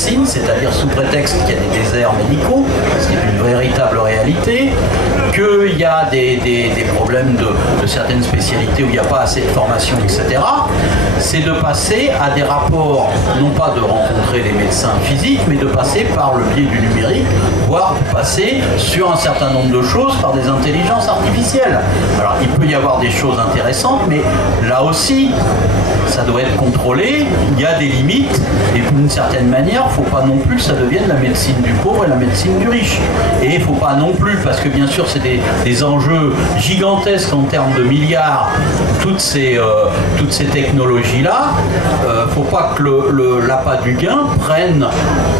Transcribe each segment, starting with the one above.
médecine, c'est-à-dire sous prétexte qu'il y a des déserts médicaux, c'est une véritable réalité, qu'il y a des problèmes de certaines spécialités où il n'y a pas assez de formation, etc., c'est de passer à des rapports, non pas de rencontrer les médecins physiques, mais de passer par le biais du numérique, voire de passer sur un certain nombre de choses par des intelligences artificielles. Alors il peut y avoir des choses intéressantes, mais là aussi, ça doit être contrôlé, il y a des limites, et d'une certaine manière, il ne faut pas non plus que ça devienne la médecine du pauvre et la médecine du riche. Et il ne faut pas non plus, parce que bien sûr c'est des enjeux gigantesques en termes de milliards, toutes ces technologies-là, il ne faut pas que l'appât du gain prenne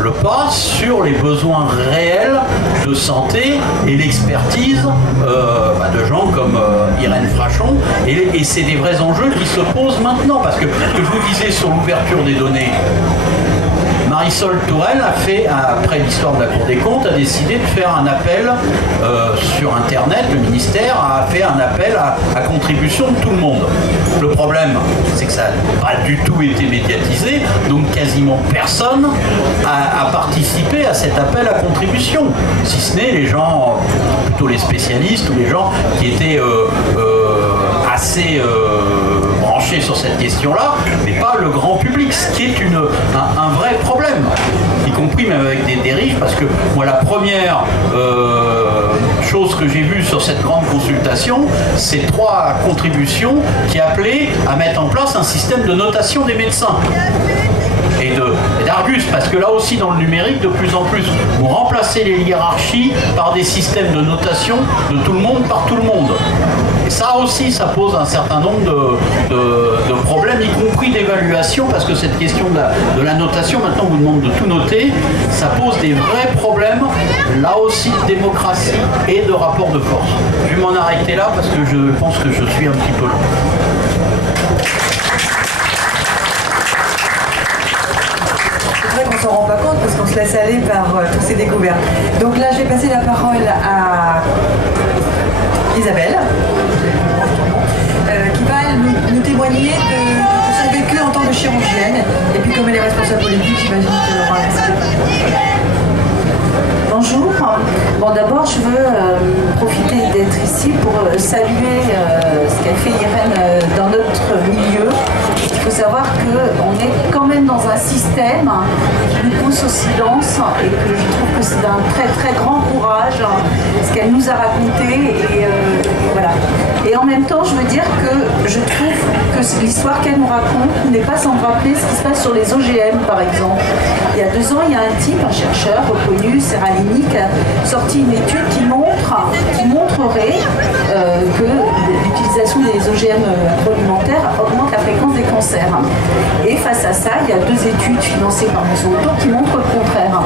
le pas sur les besoins réels de santé et l'expertise de gens comme Irène Frachon. Et c'est des vrais enjeux qui se posent maintenant, parce que je vous disais sur l'ouverture des données, Marisol Touraine a fait, après l'histoire de la Cour des comptes, a décidé de faire un appel sur Internet. Le ministère a fait un appel à contribution de tout le monde. Le problème, c'est que ça n'a pas du tout été médiatisé, donc quasiment personne a participé à cet appel à contribution, si ce n'est les gens, plutôt les spécialistes ou les gens qui étaient assez branchés sur cette question-là, mais pas le grand public, ce qui est un vrai problème, y compris même avec des dérives, parce que moi la première chose que j'ai vue sur cette grande consultation, c'est 3 contributions qui appelaient à mettre en place un système de notation des médecins. Et d'Argus, parce que là aussi dans le numérique, de plus en plus, vous remplacez les hiérarchies par des systèmes de notation de tout le monde par tout le monde. Et ça aussi, ça pose un certain nombre de problèmes, y compris d'évaluation, parce que cette question de la notation, maintenant on vous demande de tout noter, ça pose des vrais problèmes, là aussi de démocratie et de rapport de force. Je vais m'en arrêter là, parce que je pense que je suis un petit peu long. On s'en rend pas compte parce qu'on se laisse aller par toutes ces découvertes. Donc là, je vais passer la parole à Isabelle, qui va nous témoigner de son vécu en tant que chirurgienne. Et puis comme elle est responsable politique, j'imagine qu'elle aura un. Bonjour. Bon, d'abord, je veux profiter d'être ici pour saluer ce qu'a fait Irène dans notre milieu. Il faut savoir qu'on est quand même dans un système qui nous pousse au silence et que je trouve que c'est d'un très très grand courage ce qu'elle nous a raconté. Et voilà. Et en même temps, je veux dire que je trouve que l'histoire qu'elle nous raconte n'est pas sans rappeler ce qui se passe sur les OGM, par exemple. Il y a 2 ans, il y a un type, un chercheur reconnu, Seralini, qui a sorti une étude qui montrerait que l'utilisation des OGM agroalimentaires augmente la fréquence des cancers. Et face à ça, il y a 2 études financées par Monsanto qui montrent le contraire.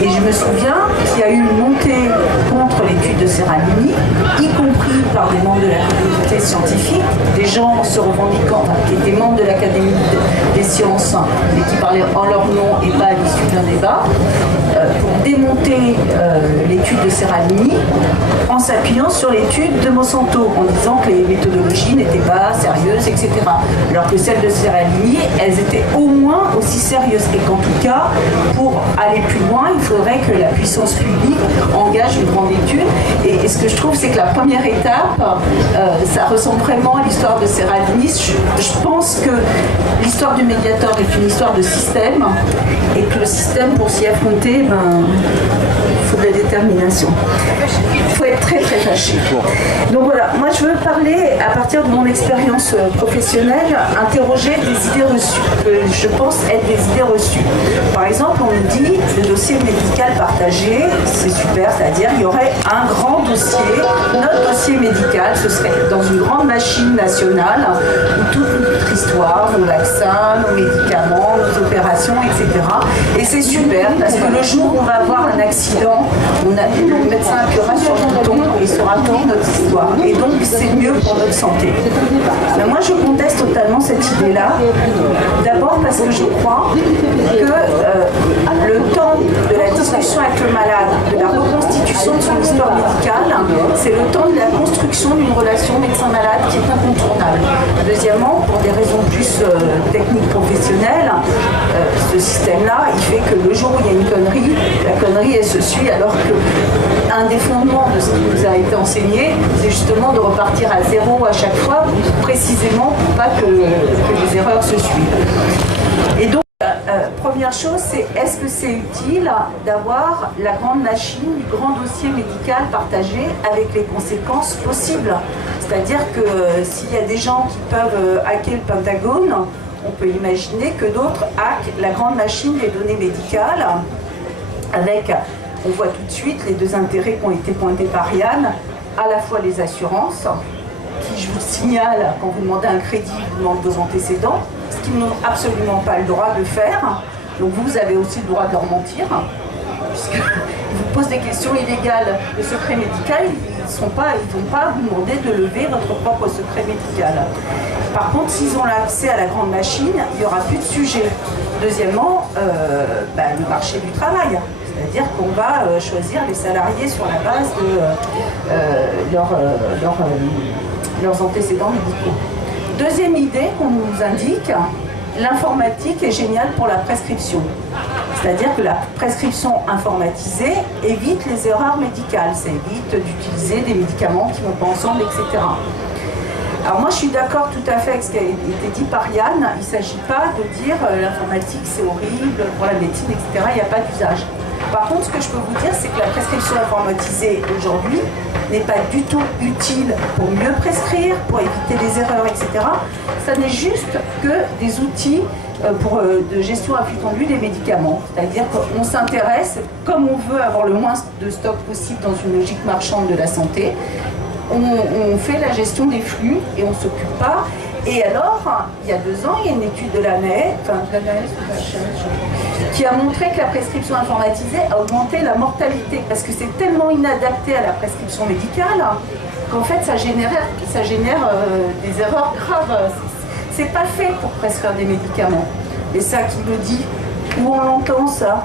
Et je me souviens qu'il y a eu une montée contre l'étude de Seralini, y compris par des membres de la communauté scientifique, des gens se revendiquant, qui étaient membres de l'Académie des sciences, mais qui parlaient en leur nom et pas à l'issue d'un débat, pour démonter l'étude de Seralini en s'appuyant sur l'étude de Monsanto, en disant que les méthodologies n'étaient pas sérieuses, etc. Alors que celles de Seralini, elles étaient au moins aussi sérieuses. Et qu'en tout cas, pour aller plus loin, il faudrait que la puissance publique engage une grande étude. Et ce que je trouve, c'est que la première étape, ça ressemble vraiment à l'histoire de Seralini. Je pense que l'histoire du Mediator est une histoire de système, et que le système, pour s'y affronter, il faut de la détermination. Il faut être très très fâché. Donc voilà, moi je veux parler à partir de mon expérience professionnelle, interroger des idées reçues, que je pense être des idées reçues. Par exemple, on me dit le dossier médical partagé, c'est super, c'est-à-dire il y aurait un grand dossier, notre dossier médical, ce serait dans une grande machine nationale où toute notre histoire, nos vaccins, nos médicaments, nos opérations, etc. Et c'est super parce que le jour où on va avoir un accident, le médecin appuiera sur le bouton et saura toute notre histoire. Et donc c'est mieux pour notre santé. Mais moi je conteste totalement cette idée-là. D'abord parce que je crois que le temps de la discussion avec le malade, de la reconstitution de son histoire médicale, c'est le temps de la construction d'une relation médecin-malade qui est incontournable. Deuxièmement, pour des raisons plus techniques professionnelles, ce système-là, il fait que le jour où il y a une connerie, la connerie, elle se suit, alors qu'un des fondements de ce qui nous a été enseigné, c'est justement de repartir à zéro à chaque fois, précisément pour pas que les erreurs se suivent. Et donc, première chose, c'est est-ce que c'est utile d'avoir la grande machine, le grand dossier médical partagé avec les conséquences possibles? C'est-à-dire que s'il y a des gens qui peuvent hacker le Pentagone, on peut imaginer que d'autres hackent la grande machine des données médicales avec, on voit tout de suite les deux intérêts qui ont été pointés par Yann, à la fois les assurances, qui, je vous signale, quand vous demandez un crédit, vous demandent vos antécédents, ce qu'ils n'ont absolument pas le droit de faire. Donc vous avez aussi le droit de leur mentir, puisqu'ils vous posent des questions illégales de secret médical, ils ne vont pas vous demander de lever votre propre secret médical. Par contre, s'ils ont l'accès à la grande machine, il n'y aura plus de sujet. Deuxièmement, le marché du travail. C'est-à-dire qu'on va choisir les salariés sur la base de leurs antécédents médicaux. Deuxième idée qu'on nous indique, l'informatique est géniale pour la prescription. C'est-à-dire que la prescription informatisée évite les erreurs médicales. Ça évite d'utiliser des médicaments qui ne vont pas ensemble, etc. Alors moi je suis d'accord tout à fait avec ce qui a été dit par Yann. Il ne s'agit pas de dire l'informatique c'est horrible pour la médecine, etc. Il n'y a pas d'usage. Par contre, ce que je peux vous dire, c'est que la prescription informatisée aujourd'hui n'est pas du tout utile pour mieux prescrire, pour éviter les erreurs, etc. Ça n'est juste que des outils de gestion à flux tendu des médicaments. C'est-à-dire qu'on s'intéresse, comme on veut avoir le moins de stock possible dans une logique marchande de la santé, on fait la gestion des flux et on ne s'occupe pas. Et alors, il y a 2 ans, il y a une étude de l'ANES, qui a montré que la prescription informatisée a augmenté la mortalité, parce que c'est tellement inadapté à la prescription médicale qu'en fait ça génère des erreurs graves. C'est pas fait pour prescrire des médicaments. Et ça, qui le dit? Où on l'entend ça?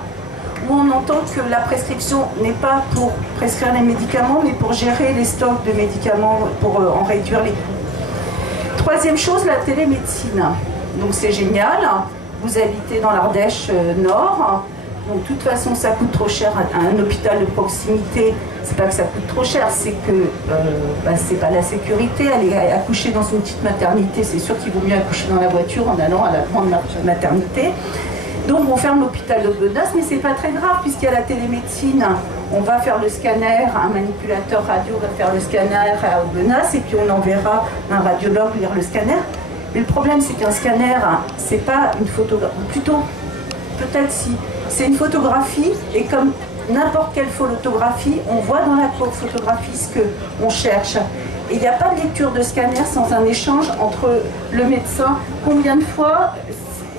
Où on entend que la prescription n'est pas pour prescrire les médicaments, mais pour gérer les stocks de médicaments, pour en réduire les coûts. Troisième chose, la télémédecine. Donc c'est génial, vous habitez dans l'Ardèche Nord, donc de toute façon ça coûte trop cher à un hôpital de proximité. C'est pas que ça coûte trop cher, c'est que c'est pas la sécurité. Aller accoucher dans une petite maternité, c'est sûr qu'il vaut mieux accoucher dans la voiture en allant à la grande maternité. Donc on ferme l'hôpital d'Aubenas, mais c'est pas très grave puisqu'il y a la télémédecine. On va faire le scanner, un manipulateur radio va faire le scanner à Aubenas et puis on enverra un radiologue lire le scanner. Mais le problème, c'est qu'un scanner, c'est pas une photographie, plutôt, peut-être si, c'est une photographie, et comme n'importe quelle photographie, on voit dans la photographie ce qu'on cherche. Et il n'y a pas de lecture de scanner sans un échange entre le médecin. Combien de fois,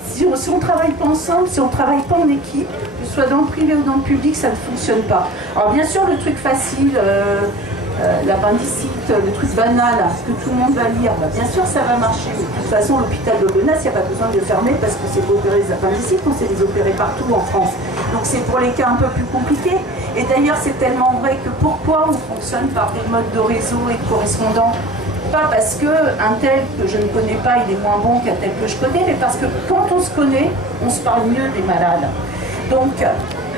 si on ne travaille pas ensemble, si on ne travaille pas en équipe, que ce soit dans le privé ou dans le public, ça ne fonctionne pas. Alors bien sûr, le truc facile, l'appendicite, le truc banal, ce que tout le monde va lire, bien sûr ça va marcher. De toute façon, l'hôpital d'Aubenas, il n'y a pas besoin de le fermer parce que c'est pour opérer les appendicites, on sait les opérer partout en France. Donc c'est pour les cas un peu plus compliqués. Et d'ailleurs, c'est tellement vrai que pourquoi on fonctionne par des modes de réseau et de correspondants? Pas parce qu'un tel que je ne connais pas, il est moins bon qu'un tel que je connais, mais parce que quand on se connaît, on se parle mieux des malades. Donc,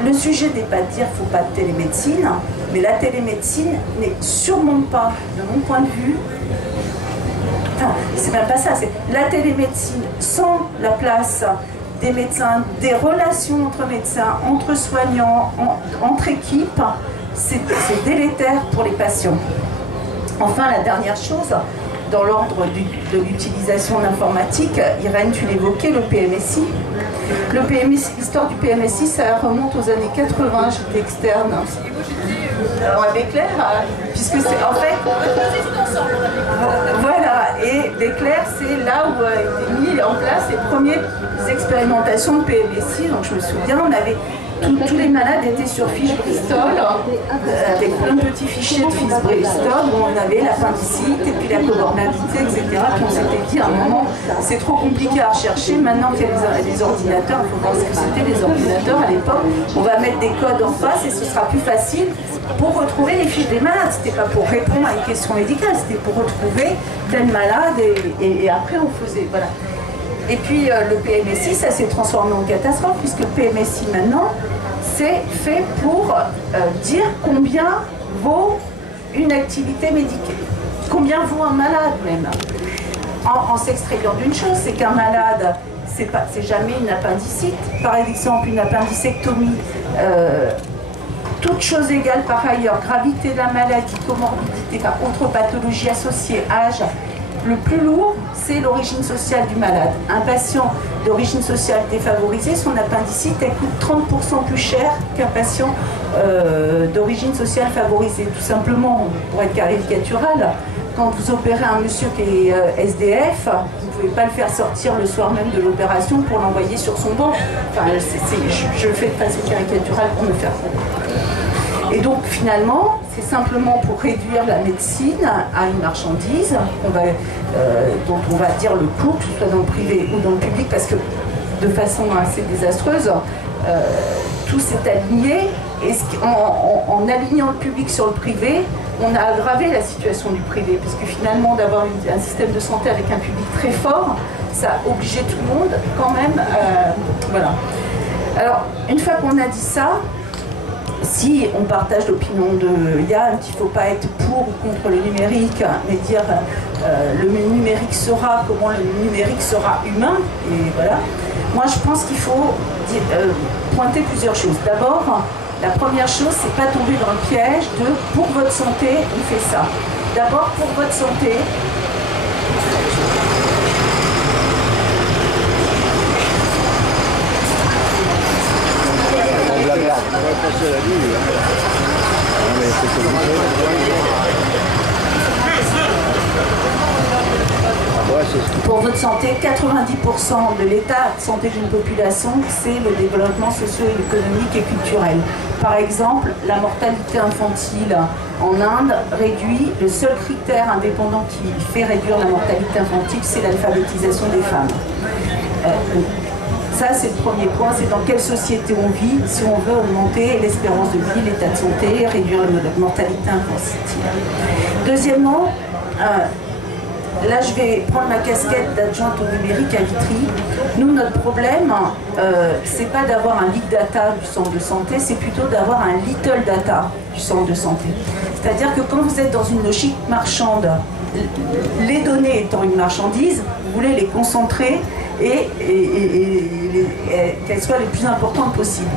le sujet n'est pas de dire qu'il ne faut pas de télémédecine, mais la télémédecine n'est sûrement pas, de mon point de vue, enfin, c'est même pas ça, c'est la télémédecine sans la place des médecins, des relations entre médecins, entre soignants, entre équipes, c'est délétère pour les patients. Enfin, la dernière chose, dans l'ordre de l'utilisation de l'informatique, Irène, tu l'évoquais, le PMSI. Le PMSI, l'histoire du PMSI, ça remonte aux années 80, j'étais externe. Avec Claire, puisque c'est en fait... Voilà, Voilà, et Béclair, c'est là où a été mis en place les premières expérimentations de PMSI. Donc je me souviens, on avait tous les malades étaient sur fiche Bristol, avec plein de petits fichiers de fiche Bristol où on avait l'appendicite et puis la comorbidité, etc. Puis on s'était dit à un moment, c'est trop compliqué à rechercher. Maintenant qu'il y a les ordinateurs, il faut voir ce que c'était les ordinateurs à l'époque. On va mettre des codes en face et ce sera plus facile pour retrouver les fiches des malades. C'était pas pour répondre à une question médicale, c'était pour retrouver tel malade et après on faisait. Voilà. Et puis le PMSI, ça s'est transformé en catastrophe, puisque le PMSI maintenant, c'est fait pour dire combien vaut une activité médicale, combien vaut un malade même. En s'extrayant d'une chose, c'est qu'un malade, c'est jamais une appendicite. Par exemple, une appendicectomie, toutes choses égales par ailleurs, gravité de la maladie, comorbidité, autre pathologie associée, âge, le plus lourd, c'est l'origine sociale du malade. Un patient d'origine sociale défavorisée, son appendicite, elle coûte 30% plus cher qu'un patient d'origine sociale favorisée. Tout simplement, pour être caricatural, quand vous opérez un monsieur qui est SDF, vous ne pouvez pas le faire sortir le soir même de l'opération pour l'envoyer sur son banc. Enfin, je le fais de façon caricaturale pour me faire comprendre. Et donc finalement, c'est simplement pour réduire la médecine à une marchandise dont on va dire le coût, que ce soit dans le privé ou dans le public, parce que de façon assez désastreuse, tout s'est aligné. Et en alignant le public sur le privé, on a aggravé la situation du privé, parce que finalement, d'avoir un système de santé avec un public très fort, ça a obligé tout le monde quand même. Voilà. Alors, une fois qu'on a dit ça, si on partage l'opinion de Yann qu'il ne faut pas être pour ou contre le numérique, mais dire le numérique sera, comment le numérique sera humain, et voilà. Moi, je pense qu'il faut pointer plusieurs choses. D'abord, la première chose, c'est pas tomber dans le piège de pour votre santé, on fait ça. D'abord, pour votre santé. Pour votre santé, 90% de l'état de santé d'une population, c'est le développement socio-économique et culturel. Par exemple, la mortalité infantile en Inde réduit, le seul critère indépendant qui fait réduire la mortalité infantile, c'est l'alphabétisation des femmes. Ça, c'est le premier point, c'est dans quelle société on vit, si on veut augmenter l'espérance de vie, l'état de santé, réduire la mortalité infantile. Deuxièmement, là, je vais prendre ma casquette d'adjointe au numérique à Vitry. Nous, notre problème, c'est pas d'avoir un big data du centre de santé, c'est plutôt d'avoir un little data du centre de santé. C'est-à-dire que quand vous êtes dans une logique marchande, les données étant une marchandise, vous voulez les concentrer et qu'elles soient les plus importantes possibles.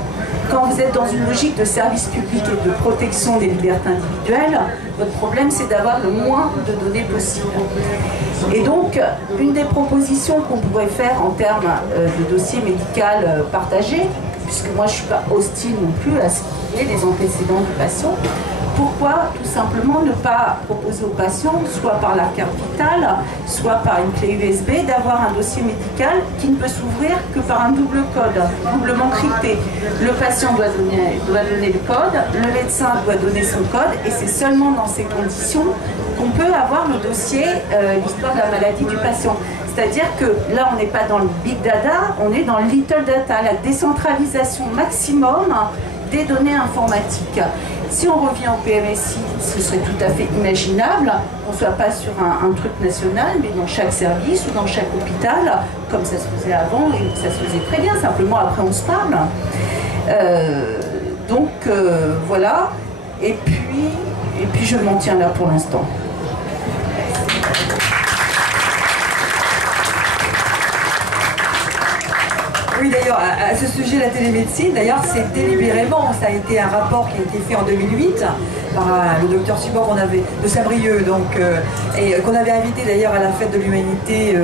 Quand vous êtes dans une logique de service public et de protection des libertés individuelles, votre problème c'est d'avoir le moins de données possible. Et donc, une des propositions qu'on pourrait faire en termes de dossier médical partagé, puisque moi je ne suis pas hostile non plus à ce qui est les antécédents du patient, pourquoi tout simplement ne pas proposer aux patients, soit par la carte vitale, soit par une clé USB, d'avoir un dossier médical qui ne peut s'ouvrir que par un double code, doublement crypté. Le patient doit donner le code, le médecin doit donner son code, et c'est seulement dans ces conditions qu'on peut avoir le dossier, l'histoire de la maladie du patient. C'est-à-dire que là, on n'est pas dans le big data, on est dans le little data, la décentralisation maximum des données informatiques. Si on revient au PMSI, ce serait tout à fait imaginable qu'on ne soit pas sur un truc national, mais dans chaque service ou dans chaque hôpital, comme ça se faisait avant, et ça se faisait très bien, simplement après on se parle. Voilà, et puis je m'en tiens là pour l'instant. Oui, d'ailleurs, à ce sujet, la télémédecine, d'ailleurs, c'est délibérément, ça a été un rapport qui a été fait en 2008 par le docteur Subor de Saint-Brieuc, et qu'on avait invité d'ailleurs à la fête de l'humanité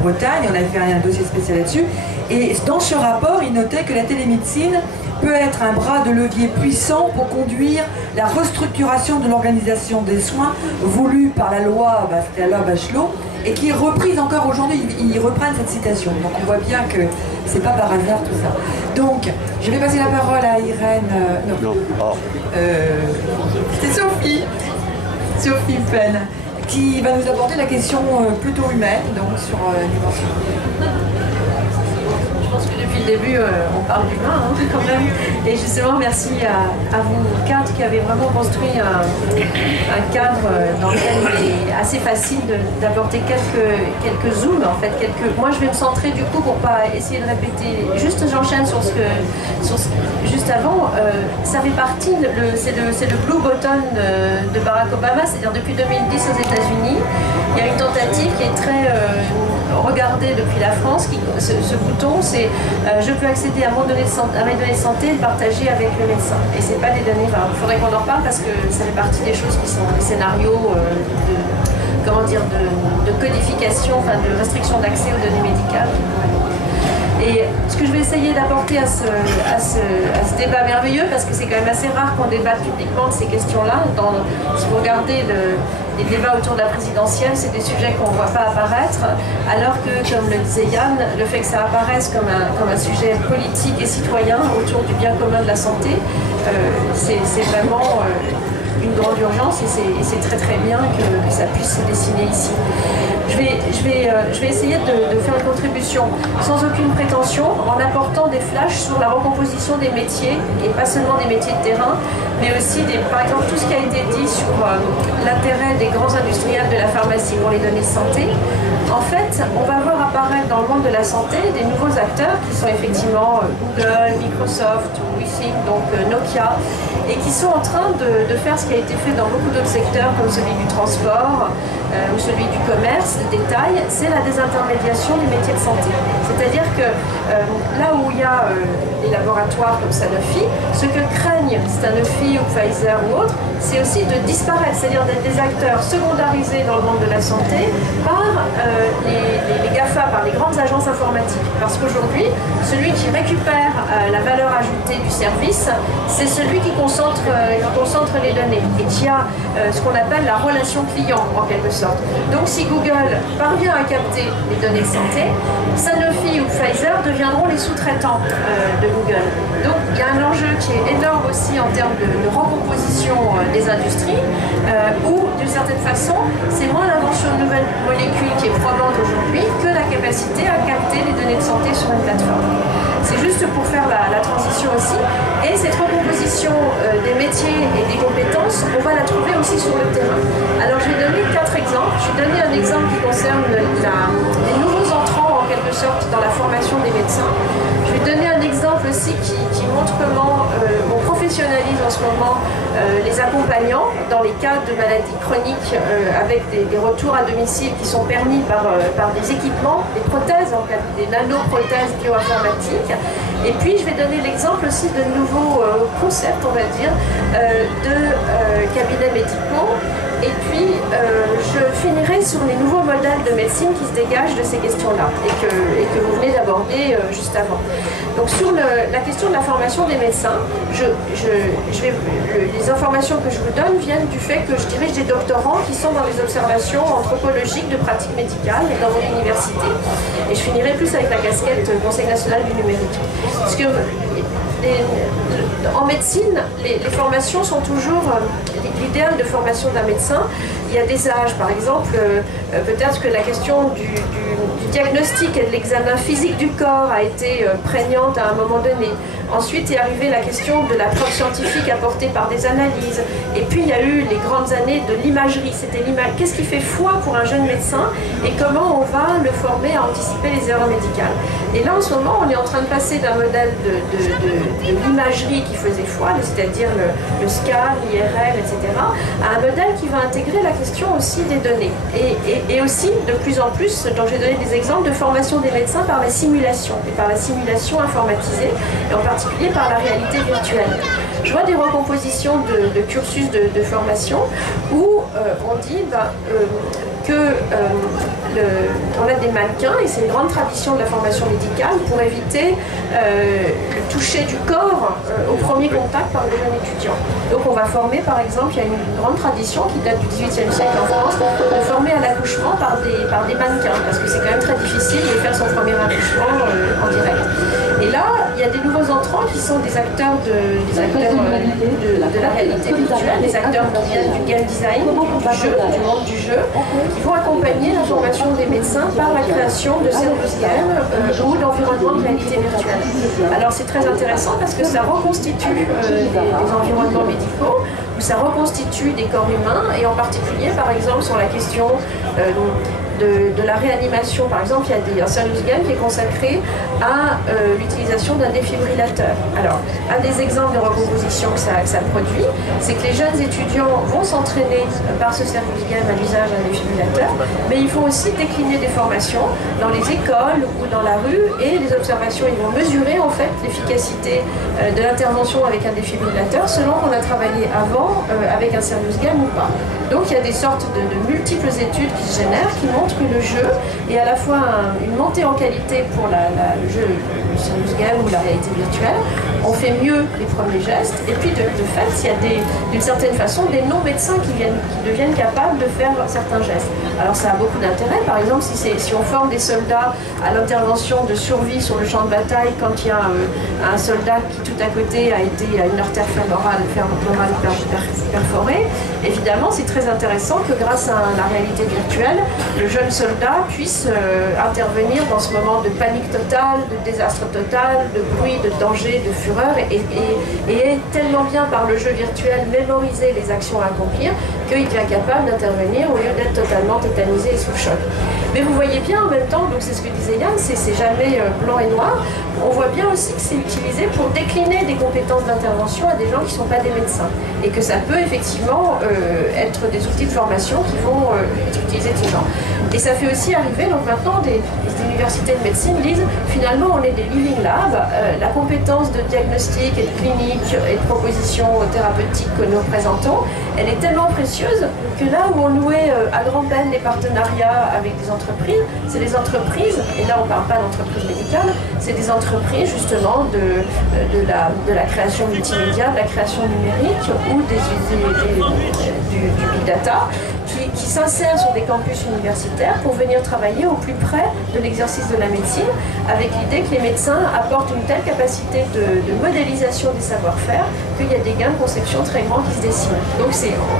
Bretagne, on avait fait un dossier spécial là-dessus, et dans ce rapport, il notait que la télémédecine peut être un bras de levier puissant pour conduire la restructuration de l'organisation des soins voulue par la loi, c'était la loi Bachelot, et qui est reprise encore aujourd'hui. Ils reprennent cette citation. Donc on voit bien que c'est pas par hasard tout ça. Donc, je vais passer la parole à Irène. Non. Oh. C'est Sophie Penn, qui va nous apporter la question plutôt humaine, donc sur l'émotion. Je pense que depuis le début, on parle d'humain quand même. Et justement, merci à vous quatre qui avez vraiment construit un cadre dans lequel il est assez facile d'apporter quelques zooms. En fait, moi, je vais me centrer du coup pour pas essayer de répéter. Juste, j'enchaîne sur juste avant. Ça fait partie, c'est le Blue Button de Barack Obama, c'est-à-dire depuis 2010 aux États-Unis. Il y a une tentative qui est très regardée depuis la France. Ce bouton, c'est je peux accéder à mes données de santé et le partager avec le médecin. Et c'est pas des données, il faudrait qu'on en reparle parce que ça fait partie des choses qui sont des scénarios de codification, de restriction d'accès aux données médicales. Et ce que je vais essayer d'apporter à ce débat merveilleux, parce que c'est quand même assez rare qu'on débatte publiquement de ces questions-là, si vous regardez les débats autour de la présidentielle, c'est des sujets qu'on ne voit pas apparaître, alors que, comme le disait Yann, le fait que ça apparaisse comme un sujet politique et citoyen autour du bien commun de la santé, c'est vraiment une grande urgence et c'est très très bien que ça puisse se dessiner ici. Je vais essayer de faire une contribution sans aucune prétention, en apportant des flashs sur la recomposition des métiers, et pas seulement des métiers de terrain, mais aussi, par exemple, tout ce qui a été dit sur l'intérêt des grands industriels de la pharmacie pour les données de santé. En fait, on va voir apparaître dans le monde de la santé des nouveaux acteurs qui sont effectivement Google, Microsoft, WeThink, donc Nokia, et qui sont en train de faire ce qui a été fait dans beaucoup d'autres secteurs comme celui du transport ou celui du commerce, du détail, c'est la désintermédiation du métier de santé. C'est-à-dire que là où il y a des laboratoires comme Sanofi, ce que craignent Sanofi ou Pfizer ou autres, c'est aussi de disparaître, c'est-à-dire d'être des acteurs secondarisés dans le monde de la santé par les GAFA, par les grandes agences informatiques. Parce qu'aujourd'hui, celui qui récupère la valeur ajoutée du service, c'est celui qui concentre les données et qui a ce qu'on appelle la relation client en quelque sorte. Donc si Google parvient à capter les données de santé, Sanofi ou Pfizer deviendront les sous-traitants de Google. Donc il y a un enjeu qui est énorme aussi en termes de recomposition des industries, où d'une certaine façon, c'est moins l'invention de nouvelles molécules qui est probante aujourd'hui que la capacité à capter les données de santé sur une plateforme. C'est juste pour faire la transition aussi. Et cette recomposition des métiers et des compétences, on va la trouver aussi sur le terrain. Alors je vais donner 4 exemples. Je vais donner un exemple qui concerne les nouveaux entrants en quelque sorte dans la formation des médecins. Je vais donner un exemple aussi qui montre comment on professionnalise en ce moment les accompagnants dans les cas de maladies chroniques avec des retours à domicile qui sont permis par des équipements, des prothèses, des nanoprothèses bioinformatiques. Et puis je vais donner l'exemple aussi de nouveaux concepts, on va dire, de cabinets médicaux. Et puis, je finirai sur les nouveaux modèles de médecine qui se dégagent de ces questions-là et que vous venez d'aborder juste avant. Donc, sur la question de la formation des médecins, les informations que je vous donne viennent du fait que je dirige des doctorants qui sont dans les observations anthropologiques de pratique médicale dans mon université. Et je finirai plus avec la casquette Conseil national du numérique. Parce que en médecine, les formations sont toujours l'idéal de formation d'un médecin. Il y a des âges, par exemple, peut-être que la question du diagnostic et de l'examen physique du corps a été prégnante à un moment donné. Ensuite est arrivée la question de la preuve scientifique apportée par des analyses. Et puis il y a eu les grandes années de l'imagerie. C'était qu'est-ce qui fait foi pour un jeune médecin et comment on va le former à anticiper les erreurs médicales. Et là en ce moment on est en train de passer d'un modèle de l'imagerie qui faisait foi, c'est-à-dire le scan, l'IRM, etc., à un modèle qui va intégrer la question aussi des données. Et aussi de plus en plus, dont j'ai donné des exemples, de formation des médecins par la simulation et par la simulation informatisée, et en particulier par la réalité virtuelle. Je vois des recompositions de cursus de formation où on dit on a des mannequins, et c'est une grande tradition de la formation médicale, pour éviter le toucher du corps au premier contact par le jeune étudiant. Donc on va former, par exemple, il y a une grande tradition qui date du XVIIIe siècle en France, de former à l'accouchement par des mannequins, parce que c'est quand même très difficile de faire son premier accouchement en direct. Et là, il y a des nouveaux entrants qui sont des acteurs de la réalité virtuelle, des acteurs qui viennent du game design, du jeu, du monde du jeu, qui vont accompagner la formation des médecins par la création de service game ou d'environnements de réalité virtuelle. Alors c'est très intéressant parce que ça reconstitue des environnements médicaux, où ça reconstitue des corps humains, et en particulier, par exemple, sur la question de la réanimation. Par exemple, il y a un serious game qui est consacré à l'utilisation d'un défibrillateur. Alors, un des exemples de recomposition que ça produit, c'est que les jeunes étudiants vont s'entraîner par ce serious game à l'usage d'un défibrillateur, mais ils font aussi décliner des formations dans les écoles ou dans la rue, et les observations, ils vont mesurer en fait l'efficacité de l'intervention avec un défibrillateur selon qu'on a travaillé avant avec un serious game ou pas. Donc il y a des sortes de multiples études qui se génèrent, qui montrent que le jeu est à la fois une montée en qualité pour le jeu, le serious game ou la réalité virtuelle. On fait mieux les premiers gestes, et puis de fait, il y a d'une certaine façon des non-médecins qui deviennent capables de faire certains gestes. Alors ça a beaucoup d'intérêt. Par exemple, si on forme des soldats à l'intervention de survie sur le champ de bataille, quand il y a un soldat qui tout à côté a une artère fémorale perforée, évidemment c'est très intéressant que grâce à la réalité virtuelle, le jeune soldat puisse intervenir dans ce moment de panique totale, de désastre total, de bruit, de danger, de fureur, et est tellement bien par le jeu virtuel mémoriser les actions à accomplir qu'il devient capable d'intervenir au lieu d'être totalement tétanisé et sous choc. Mais vous voyez bien en même temps, donc c'est ce que disait Yann, c'est jamais blanc et noir. On voit bien aussi que c'est utilisé pour décliner des compétences d'intervention à des gens qui ne sont pas des médecins. Et que ça peut effectivement être des outils de formation qui vont être utilisés de ce genre. Et ça fait aussi arriver, donc maintenant, des universités de médecine disent, finalement, on est des living labs, la compétence de diagnostic et de clinique et de proposition thérapeutique que nous présentons, elle est tellement précieuse que là où on nouait à grand-peine les partenariats avec des entreprises, c'est des entreprises, et là on ne parle pas d'entreprises médicales, c'est des entreprises justement de la création multimédia, de la création numérique ou du big data, qui s'insèrent sur des campus universitaires pour venir travailler au plus près de l'exercice de la médecine, avec l'idée que les médecins apportent une telle capacité de modélisation des savoir-faire qu'il y a des gains de conception très grands qui se dessinent. Donc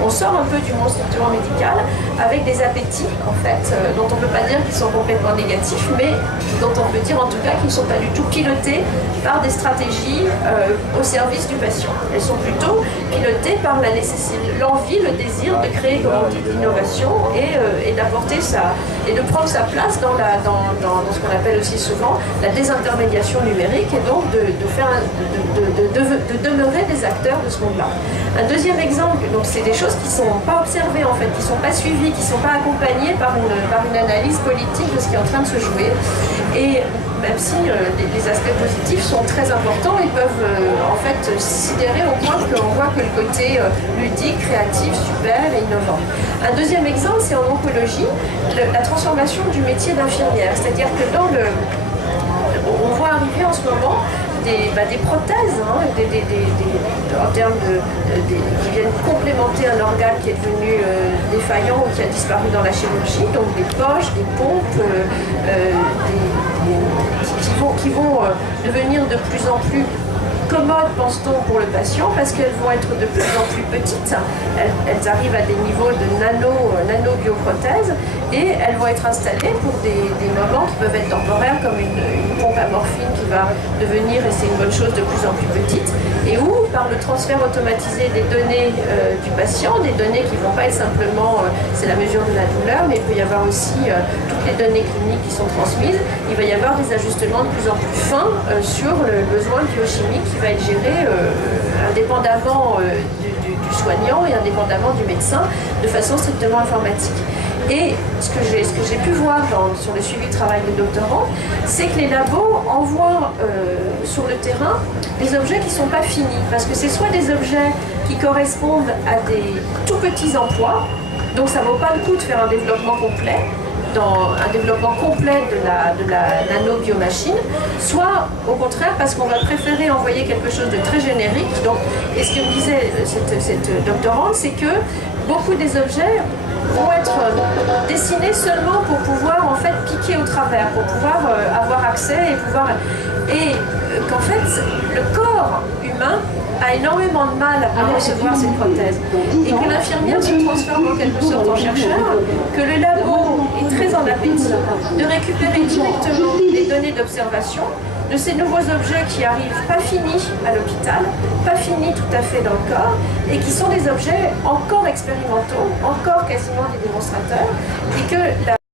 on sort un peu du monde strictement médical avec des appétits en fait, dont on ne peut pas dire qu'ils sont complètement négatifs, mais dont on peut dire en tout cas qu'ils ne sont pas du tout pilotés par des stratégies au service du patient. Elles sont plutôt pilotées par la nécessité, l'envie, le désir de créer, comme on dit, l'innovation et d'apporter ça, et de prendre sa place dans ce qu'on appelle aussi souvent la désintermédiation numérique, et donc de demeurer des acteurs de ce monde-là. Un deuxième exemple, donc c'est des choses qui ne sont pas observées en fait, qui ne sont pas suivies, qui ne sont pas accompagnées par une analyse politique de ce qui est en train de se jouer. Et même si les aspects positifs sont très importants, ils peuvent en fait sidérer au point qu'on voit que le côté ludique, créatif, super et innovant. Un deuxième exemple, c'est en oncologie, la transformation du métier d'infirmière. C'est-à-dire que on voit arriver en ce moment des prothèses, en termes qui viennent complémenter un organe qui est devenu défaillant ou qui a disparu dans la chirurgie, donc des poches, des pompes, qui vont devenir de plus en plus commodes, pense-t-on, pour le patient, parce qu'elles vont être de plus en plus petites. Elles arrivent à des niveaux de nano-bioprothèses, et elles vont être installées pour des moments qui peuvent être temporaires, comme une pompe à morphine qui va devenir, et c'est une bonne chose, de plus en plus petite, et où, par le transfert automatisé des données du patient, des données qui ne vont pas être simplement, c'est la mesure de la douleur, mais il peut y avoir aussi toutes les données cliniques qui sont transmises, il va y avoir des ajustements de plus en plus fins sur le besoin biochimique qui va être géré indépendamment du soignant et indépendamment du médecin, de façon strictement informatique. Et ce que j'ai pu voir sur le suivi de travail des doctorants, c'est que les labos envoient sur le terrain des objets qui ne sont pas finis, parce que c'est soit des objets qui correspondent à des tout petits emplois, Donc ça ne vaut pas le coup de faire un développement complet, de la nanobiomachine, soit au contraire parce qu'on va préférer envoyer quelque chose de très générique. Donc, et ce que me disait cette doctorante, c'est que beaucoup des objets vont être dessinés seulement pour pouvoir en fait piquer au travers, pour pouvoir avoir accès et qu'en fait le corps humain a énormément de mal à recevoir cette prothèse et que l'infirmière se transforme en quelque sorte en chercheur, que le labo est très en appétit de récupérer directement les données d'observation de ces nouveaux objets qui arrivent pas finis à l'hôpital, pas finis tout à fait dans le corps, et qui sont des objets encore expérimentaux, encore quasiment des démonstrateurs, et que